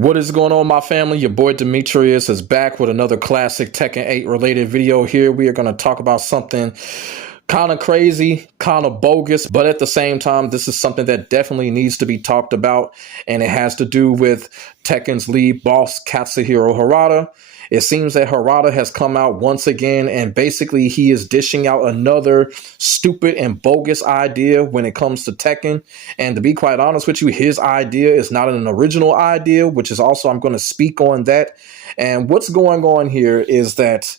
What is going on, my family? Your boy Demetrius is back with another classic Tekken 8 related video. Here we are going to talk about something kind of crazy, kind of bogus, but at the same time, this is something that definitely needs to be talked about, and it has to do with Tekken's lead boss, Katsuhiro Harada. It seems that Harada has come out once again, and basically he is dishing out another stupid and bogus idea when it comes to Tekken. And to be quite honest with you, his idea is not an original idea, which is also, I'm going to speak on that. And what's going on here is that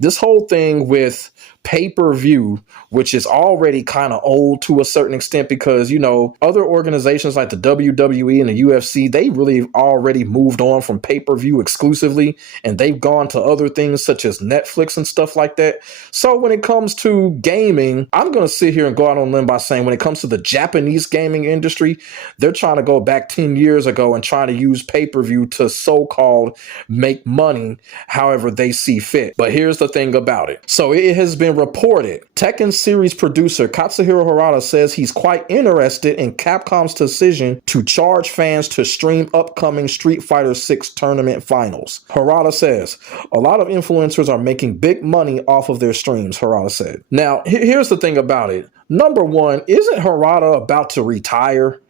this whole thing with pay-per-view, which is already kind of old to a certain extent because, you know, other organizations like the WWE and the UFC, they really already moved on from pay-per-view exclusively, and they've gone to other things such as Netflix and stuff like that. So when it comes to gaming, I'm going to sit here and go out on a limb by saying when it comes to the Japanese gaming industry, they're trying to go back 10 years ago and trying to use pay-per-view to so-called make money however they see fit. But here's the thing about it. So it has been reported. Tekken series producer Katsuhiro Harada says he's quite interested in Capcom's decision to charge fans to stream upcoming Street Fighter 6 tournament finals. Harada says, a lot of influencers are making big money off of their streams, Harada said. Now, here's the thing about it. Number one, isn't Harada about to retire?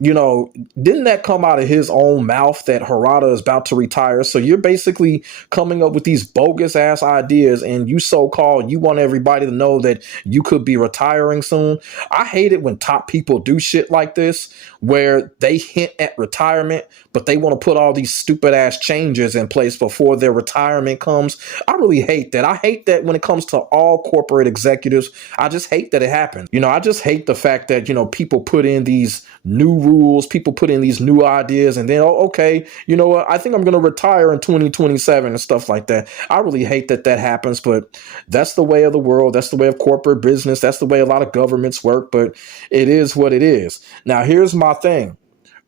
You know, didn't that come out of his own mouth that Harada is about to retire? So you're basically coming up with these bogus ass ideas, and you so-called, you want everybody to know that you could be retiring soon. I hate it when top people do shit like this, where they hint at retirement, but they want to put all these stupid ass changes in place before their retirement comes. I really hate that. I hate that when it comes to all corporate executives. I just hate that it happens. You know, I just hate the fact that, you know, people put in these new rules, people put in these new ideas, and then, oh, okay, you know what, I think I'm going to retire in 2027 and stuff like that. I really hate that that happens, but that's the way of the world. That's the way of corporate business. That's the way a lot of governments work, but it is what it is. Now, here's my thing.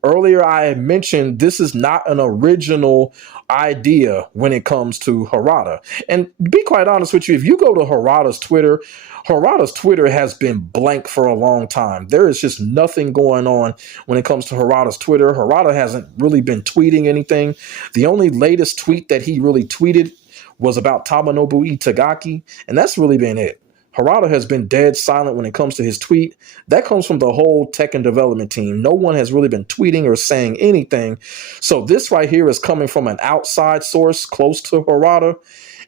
Earlier, I had mentioned this is not an original idea when it comes to Harada. And to be quite honest with you, if you go to Harada's Twitter has been blank for a long time. There is just nothing going on when it comes to Harada's Twitter. Harada hasn't really been tweeting anything. The only latest tweet that he really tweeted was about Tamanobu Itagaki, and that's really been it. Harada has been dead silent when it comes to his tweet. That comes from the whole Tekken development team. No one has really been tweeting or saying anything. So this right here is coming from an outside source close to Harada.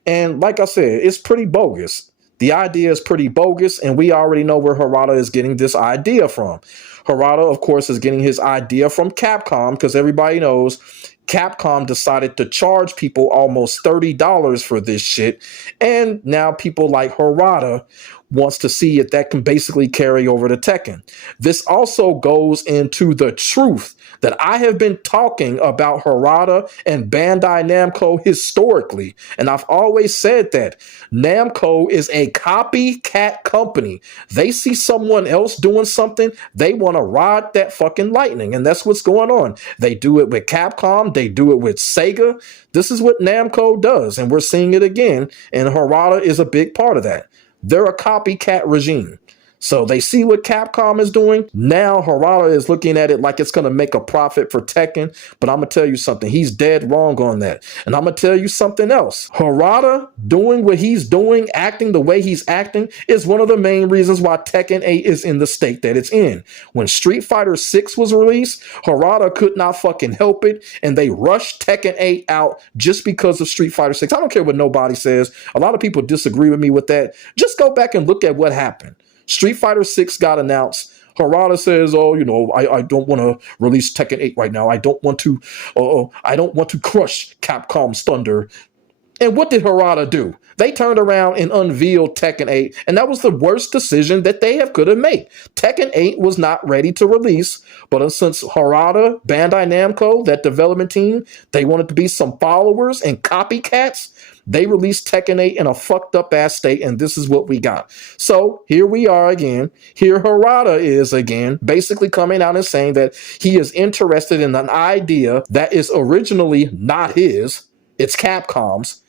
And like I said, it's pretty bogus. The idea is pretty bogus, and we already know where Harada is getting this idea from. Harada, of course, is getting his idea from Capcom, because everybody knows Capcom decided to charge people almost $30 for this shit, and now people like Harada wants to see if that can basically carry over to Tekken. This also goes into the truth that I have been talking about Harada and Bandai Namco historically, and I've always said that Namco is a copycat company. They see someone else doing something, they want to ride that fucking lightning, and that's what's going on. They do it with Capcom, they do it with Sega. This is what Namco does, and we're seeing it again, and Harada is a big part of that. They're a copycat regime. So they see what Capcom is doing. Now Harada is looking at it like it's going to make a profit for Tekken. But I'm going to tell you something. He's dead wrong on that. And I'm going to tell you something else. Harada doing what he's doing, acting the way he's acting, is one of the main reasons why Tekken 8 is in the state that it's in. When Street Fighter 6 was released, Harada could not fucking help it. And they rushed Tekken 8 out just because of Street Fighter 6. I don't care what nobody says. A lot of people disagree with me with that. Just go back and look at what happened. Street Fighter 6 got announced. Harada says, oh, you know, I don't want to release Tekken 8 right now. I don't want to crush Capcom's thunder. And what did Harada do? They turned around and unveiled Tekken 8, and that was the worst decision that they could have made. Tekken 8 was not ready to release, but since Harada, Bandai Namco, that development team, they wanted to be some followers and copycats, they released Tekken 8 in a fucked up ass state, and this is what we got. So here we are again. Here Harada is again, basically coming out and saying that he is interested in an idea that is originally not his, it's Capcom's,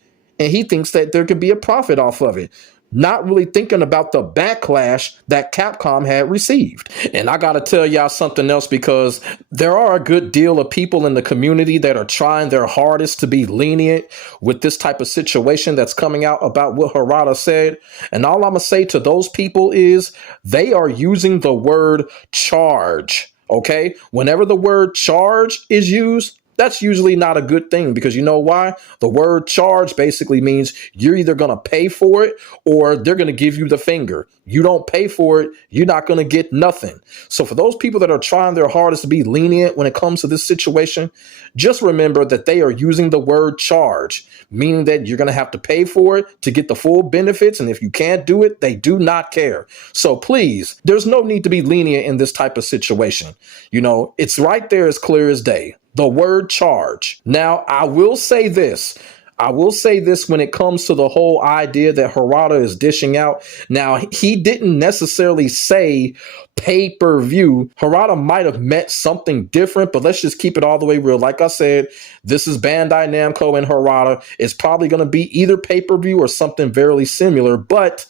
and he thinks that there could be a profit off of it. not really thinking about the backlash that Capcom had received. And I gotta tell y'all something else, because there are a good deal of people in the community that are trying their hardest to be lenient with this type of situation that's coming out about what Harada said. And all I'm gonna say to those people is they are using the word charge. Okay, whenever the word charge is used, that's usually not a good thing, because you know why? The word charge basically means you're either going to pay for it or they're going to give you the finger. You don't pay for it, you're not going to get nothing. So for those people that are trying their hardest to be lenient when it comes to this situation, just remember that they are using the word charge, meaning that you're going to have to pay for it to get the full benefits. And if you can't do it, they do not care. So please, there's no need to be lenient in this type of situation. You know, it's right there as clear as day. The word charge. Now, I will say this when it comes to the whole idea that Harada is dishing out. Now, he didn't necessarily say pay-per-view. Harada might have meant something different, but let's just keep it all the way real. Like I said, this is Bandai Namco and Harada. It's probably going to be either pay-per-view or something very similar, but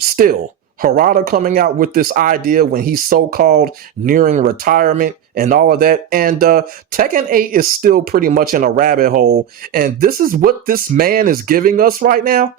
still, Harada coming out with this idea when he's so-called nearing retirement and all of that. And Tekken 8 is still pretty much in a rabbit hole. And this is what this man is giving us right now.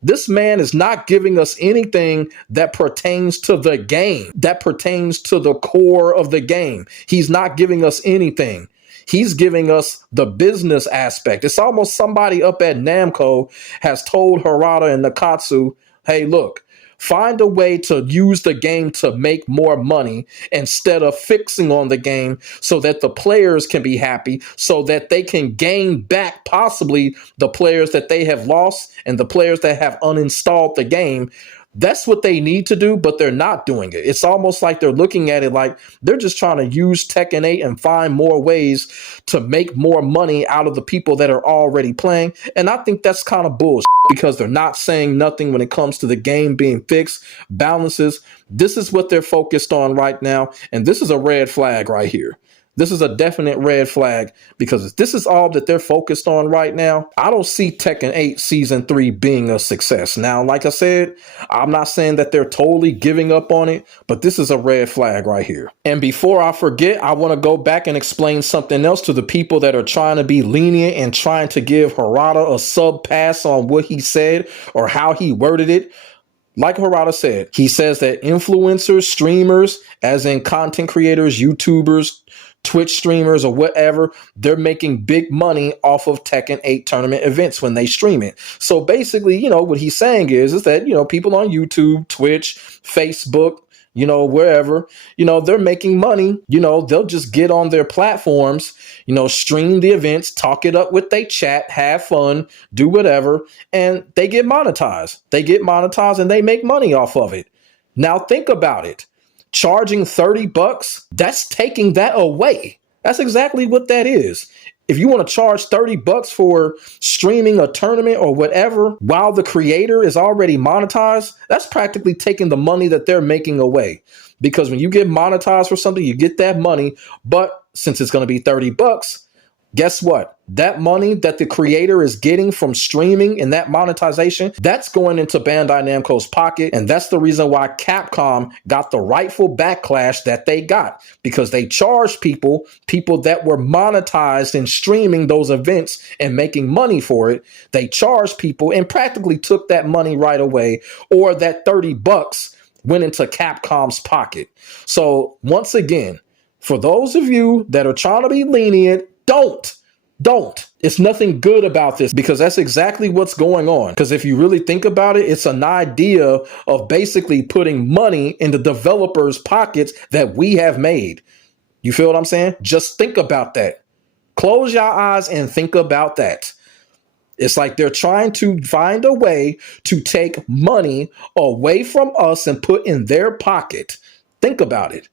This man is not giving us anything that pertains to the game, that pertains to the core of the game. He's not giving us anything. He's giving us the business aspect. It's almost somebody up at Namco has told Harada and Nakatsu, hey, look, find a way to use the game to make more money instead of fixing on the game so that the players can be happy, so that they can gain back possibly the players that they have lost and the players that have uninstalled the game. That's what they need to do, but they're not doing it. It's almost like they're looking at it like they're just trying to use Tekken 8 and find more ways to make more money out of the people that are already playing. And I think that's kind of bullshit, because they're not saying nothing when it comes to the game being fixed, balances. This is what they're focused on right now. And this is a red flag right here. This is a definite red flag, because if this is all that they're focused on right now, I don't see Tekken 8 Season 3 being a success. Now, like I said, I'm not saying that they're totally giving up on it, but this is a red flag right here. And before I forget, I want to go back and explain something else to the people that are trying to be lenient and trying to give Harada a sub pass on what he said or how he worded it. Like Harada said, he says that influencers, streamers, as in content creators, YouTubers, Twitch streamers or whatever, they're making big money off of Tekken 8 tournament events when they stream it. So basically, you know, what he's saying is that, you know, people on YouTube, Twitch, Facebook, you know, wherever, you know, they're making money. You know, they'll just get on their platforms, you know, stream the events, talk it up with their chat, have fun, do whatever, and they get monetized. They get monetized and they make money off of it. Now think about it. Charging $30, that's taking that away. That's exactly what that is. If you want to charge $30 for streaming a tournament or whatever while the creator is already monetized, that's practically taking the money that they're making away. Because when you get monetized for something, you get that money. But since it's going to be $30, guess what? That money that the creator is getting from streaming and that monetization, that's going into Bandai Namco's pocket. And that's the reason why Capcom got the rightful backlash that they got, because they charged people that were monetized in streaming those events and making money for it. They charged people and practically took that money right away, or that $30 went into Capcom's pocket. So once again, for those of you that are trying to be lenient, don't. It's nothing good about this, because that's exactly what's going on. Because if you really think about it, it's an idea of basically putting money in the developers' pockets that we have made. You feel what I'm saying? Just think about that. Close your eyes and think about that. It's like they're trying to find a way to take money away from us and put in their pocket. Think about it.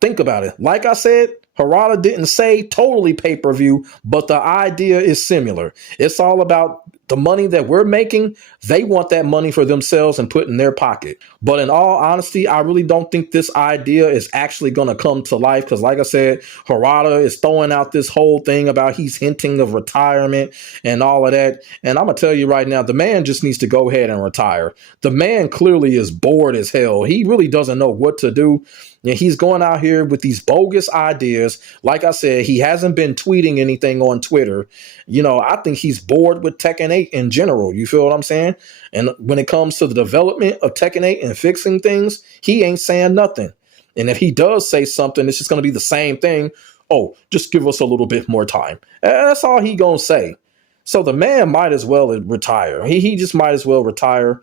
Think about it. Like I said, Harada didn't say totally pay-per-view, but the idea is similar. It's all about The money that we're making, they want that money for themselves and put in their pocket. But in all honesty, I really don't think this idea is actually going to come to life because, like I said, Harada is throwing out this whole thing about he's hinting of retirement and all of that. And I'm going to tell you right now, the man just needs to go ahead and retire. The man clearly is bored as hell. He really doesn't know what to do. And he's going out here with these bogus ideas. Like I said, he hasn't been tweeting anything on Twitter. You know, I think he's bored with Tekken 8 in general. You feel what I'm saying? And when it comes to the development of Tekken 8 and fixing things, he ain't saying nothing. And if he does say something, it's just going to be the same thing. Oh, just give us a little bit more time. That's all he going to say. So the man might as well retire. He just might as well retire.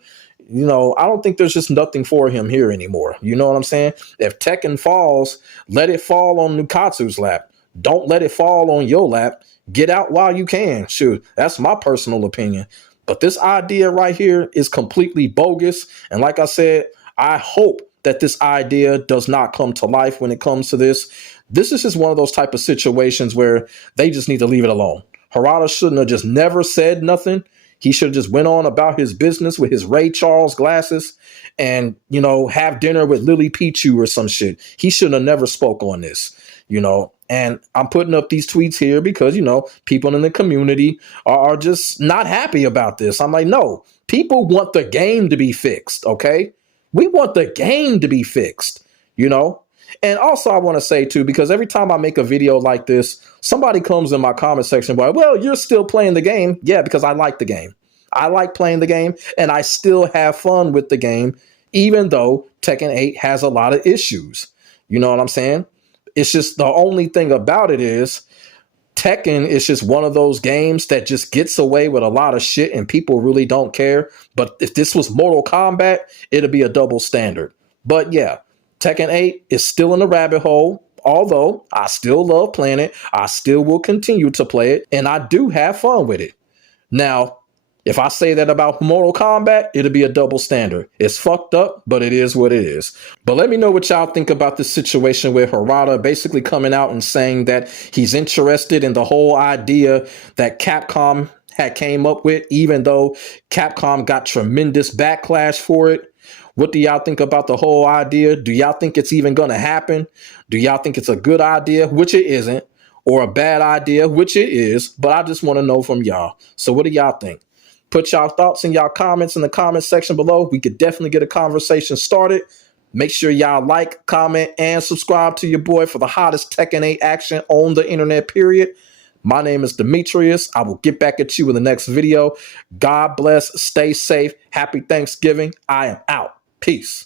You know, I don't think there's just nothing for him here anymore. You know what I'm saying? If Tekken falls, let it fall on Nukatsu's lap. Don't let it fall on your lap. Get out while you can. Shoot, that's my personal opinion. But this idea right here is completely bogus. And like I said, I hope that this idea does not come to life when it comes to this. This is just one of those type of situations where they just need to leave it alone. Harada shouldn't have just never said nothing. He should have just went on about his business with his Ray Charles glasses and, you know, have dinner with Lily Pichu or some shit. He shouldn't have never spoke on this, you know. And I'm putting up these tweets here because, you know, people in the community are just not happy about this. I'm like, no, people want the game to be fixed, okay? We want the game to be fixed, you know? And also I want to say too, because every time I make a video like this, somebody comes in my comment section like, well, you're still playing the game. Yeah, because I like the game. I like playing the game and I still have fun with the game, even though Tekken 8 has a lot of issues. You know what I'm saying? It's just the only thing about it is Tekken is just one of those games that just gets away with a lot of shit and people really don't care. But if this was Mortal Kombat, it'd be a double standard. But yeah, Tekken 8 is still in the rabbit hole. Although I still love playing it, I still will continue to play it, and I do have fun with it. Now, if I say that about Mortal Kombat, it'll be a double standard. It's fucked up, but it is what it is. But let me know what y'all think about this situation with Harada basically coming out and saying that he's interested in the whole idea that Capcom had came up with, even though Capcom got tremendous backlash for it. What do y'all think about the whole idea? Do y'all think it's even going to happen? Do y'all think it's a good idea, which it isn't, or a bad idea, which it is? But I just want to know from y'all. So what do y'all think? Put y'all thoughts in y'all comments in the comment section below. We could definitely get a conversation started. Make sure y'all like, comment, and subscribe to your boy for the hottest Tekken 8 action on the internet, period. My name is Demetrius. I will get back at you in the next video. God bless. Stay safe. Happy Thanksgiving. I am out. Peace.